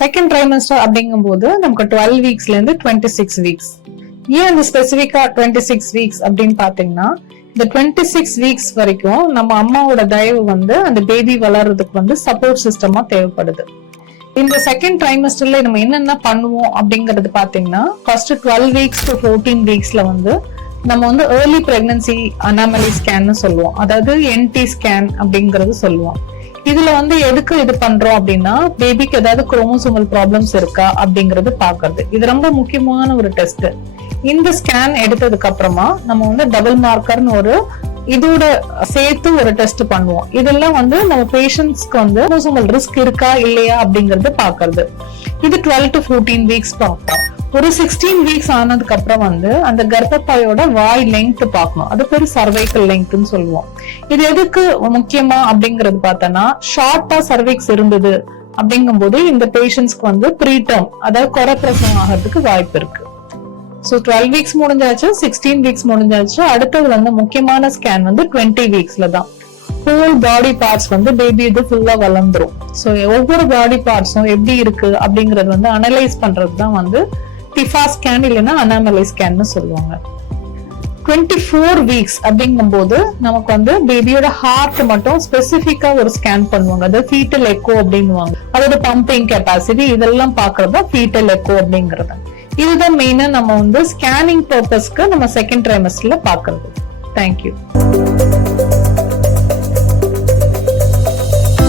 Second trimester அப்படிங்கும்போது நமக்கு 12 வீக்ஸ்ல இருந்து 26 வீக்ஸ். ஏன் அந்த ஸ்பெசிபிக்கா 26 வீக்ஸ் அப்படின்னு பாத்தீங்கன்னா, இந்த 26 வீக்ஸ் வரைக்கும் நம்ம அம்மாவோட தயவு அந்த பேபி வளர்றதுக்கு சப்போர்ட் சிஸ்டமா தேவைப்படுது. இந்த செகண்ட் ட்ரைமஸ்டர்ல நம்ம என்னென்ன பண்ணுவோம் அப்படிங்கறது பாத்தீங்கன்னா, ஃபர்ஸ்ட் 12 வீக்ஸ் டு 14 வீக்ஸ்ல நம்ம ஏர்லி பிரெக்னன்சி அனாமலி ஸ்கேன் சொல்லுவோம், அதாவது NT ஸ்கேன் அப்படிங்கறது சொல்லுவோம். இதுல எதுக்கு இது பண்றோம் அப்படின்னா, பேபிக்கு ஏதாவது குரோமோசோமல் ப்ராப்ளம்ஸ் இருக்கா அப்படிங்கறது பாக்குறது. இது ரொம்ப முக்கியமான ஒரு டெஸ்ட். இந்த ஸ்கேன் எடுத்ததுக்கு அப்புறமா நம்ம டபுள் மார்க்கர்னு ஒரு இதோட சேர்த்து ஒரு டெஸ்ட் பண்ணுவோம். இதெல்லாம் நம்ம பேஷண்ட்ஸ்க்கு குரோமோசோமல் ரிஸ்க் இருக்கா இல்லையா அப்படிங்கறது பாக்குறது. இது 12 to 14 வீக்ஸ் பார்ப்போம். ஒரு 16 வீக்ஸ் ஆனதுக்கு அப்புறம் அந்த கர்ப்பப்பையோட வாய் லெங்த் பார்க்கணும். அது பேரு சர்வைக்கல் லெங்த்னு சொல்லுவோம். இது எதுக்கு முக்கியமா அப்படிங்கறது பார்த்தோம்னா, ஷார்ட்டா சர்வைக்ஸ் இருந்தது அப்படிங்கும்போது இந்த பேஷண்ட்ஸ்க்கு ப்ரீடம், அதாவது குறைப்பிரசவம் ஆகிறதுக்கு வாய்ப்பு இருக்கு. சோ 12 வீக்ஸ் முடிஞ்சாச்சு, 16 வீக்ஸ் முடிஞ்சாச்சு. அடுத்தது முக்கியமான ஸ்கேன் 20 வீக்ஸ்ல தான். ஹோல் பாடி பார்ட்ஸ் பேபி இது ஃபுல்லா வளர்ந்துரும். சோ ஒவ்வொரு பாடி பார்ட்ஸும் எப்படி இருக்கு அப்படிங்கறது அனலைஸ் பண்றதுதான் டிஃபா ஸ்கேன் இல்லைன்னா அனாமலி ஸ்கேன் சொல்லுவாங்க. 24 வீக்ஸ் அப்படிங்கும்போது நமக்கு பேபியோட ஹார்ட் மட்டும் ஸ்பெசிபிக்கா ஒரு ஸ்கேன் பண்ணுவாங்க. அதாவது ஃபீட்டல் எக்கோ அப்படின்னுவாங்க. அதோட பம்பிங் கெப்பாசிட்டி இதெல்லாம் பாக்குறதா ஃபீட்டல் எக்கோ அப்படிங்கறது. இதுதான் மெயினா நம்ம ஸ்கேனிங் பர்பஸ்க்கு நம்ம செகண்ட் ட்ரைமஸ்டர்ல பாக்குறது. தேங்க்யூ.